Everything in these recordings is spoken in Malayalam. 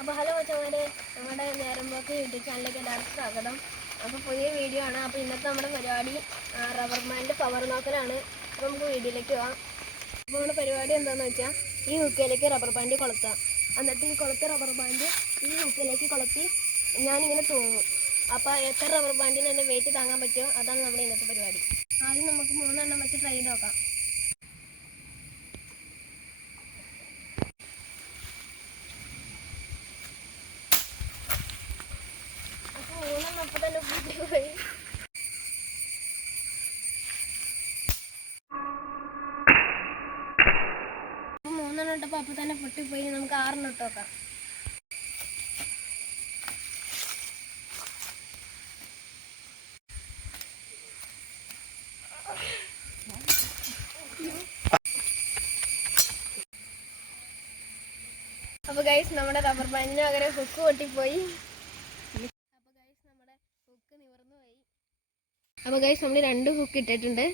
അപ്പോൾ ഹലോ മച്ചന്മാരെ, നമ്മുടെ നേരമ്പോക്ക് യൂട്യൂബ് ചാനലിലേക്ക് എല്ലാവർക്കും സ്വാഗതം. അപ്പോൾ പുതിയ വീഡിയോ ആണ്. അപ്പോൾ ഇന്നത്തെ നമ്മുടെ പരിപാടി റബ്ബർ ബാൻഡ് പവർ നോക്കലാണ്. അപ്പോൾ നമുക്ക് വീഡിയോയിലേക്ക് പോകാം. അപ്പോൾ നമ്മുടെ പരിപാടി എന്താണെന്ന് വെച്ചാൽ ഈ ഹുക്കിലേക്ക് റബ്ബർ ബാൻഡ് കൊളുത്തുക. എന്നിട്ട് ഈ കൊളുത്ത റബ്ബർ ബാൻഡ് ഈ ഹുക്കിലേക്ക് കൊളുത്തി ഞാനിങ്ങനെ തൂങ്ങും. അപ്പോൾ എത്ര റബ്ബർ ബാൻഡിന് എൻ്റെ വെയിറ്റ് താങ്ങാൻ പറ്റുമോ അതാണ് നമ്മുടെ ഇന്നത്തെ പരിപാടി. ആദ്യം നമുക്ക് 3 എണ്ണം വെച്ച് ട്രൈ നോക്കാം. അപ്പോൾ തന്നെ പൊട്ടിപ്പോയി. അപ്പോൾ 3 എണ്ണം ഇട്ടപ്പോൾ അപ്പോൾ തന്നെ പൊട്ടിപ്പോയി. നമുക്ക് 6 എണ്ണം ഇട്ട് നോക്കാം. അപ്പോൾ ഗൈസ് നമ്മുടെ റബ്ബർ ബാൻഡിന് അങ്ങനെ ഹുക്ക് പൊട്ടിപ്പോയി. അപ്പോൾ ഗൈസ് നമ്മുടെ ഹുക്ക് നിവർന്നു പോയി. അപ്പോൾ ഗൈസ് നമ്മൾ 2 ഹുക്ക് ഇട്ടിട്ടുണ്ട്.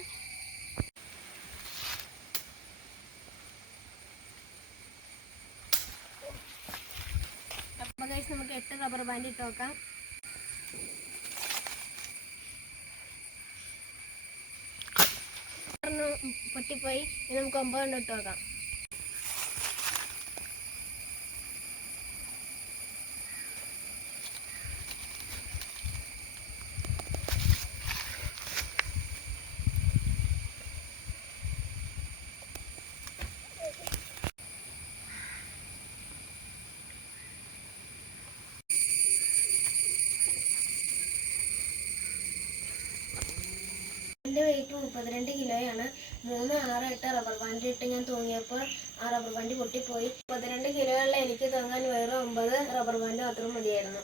അപ്പോൾ ഗൈസ് നമുക്ക് 8 റബ്ബർ ബാൻഡ് ഇട്ട് നോക്കാം. പൊട്ടിപ്പോയി. ഇനി നമുക്ക് 9 എണ്ണം ഇട്ട് നോക്കാം. എൻ്റെ വെയിറ്റ് 32 കിലോയാണ്. 3, 6, 8 റബ്ബർ ബാൻഡ് ഇട്ട് ഞാൻ തൂങ്ങിയപ്പോൾ ആ റബ്ബർ ബാൻഡ് പൊട്ടിപ്പോയി. 32 കിലോയുള്ള എനിക്ക് താങ്ങാൻ വേറെ 9 റബ്ബർ ബാൻഡ് മാത്രം മതിയായിരുന്നു.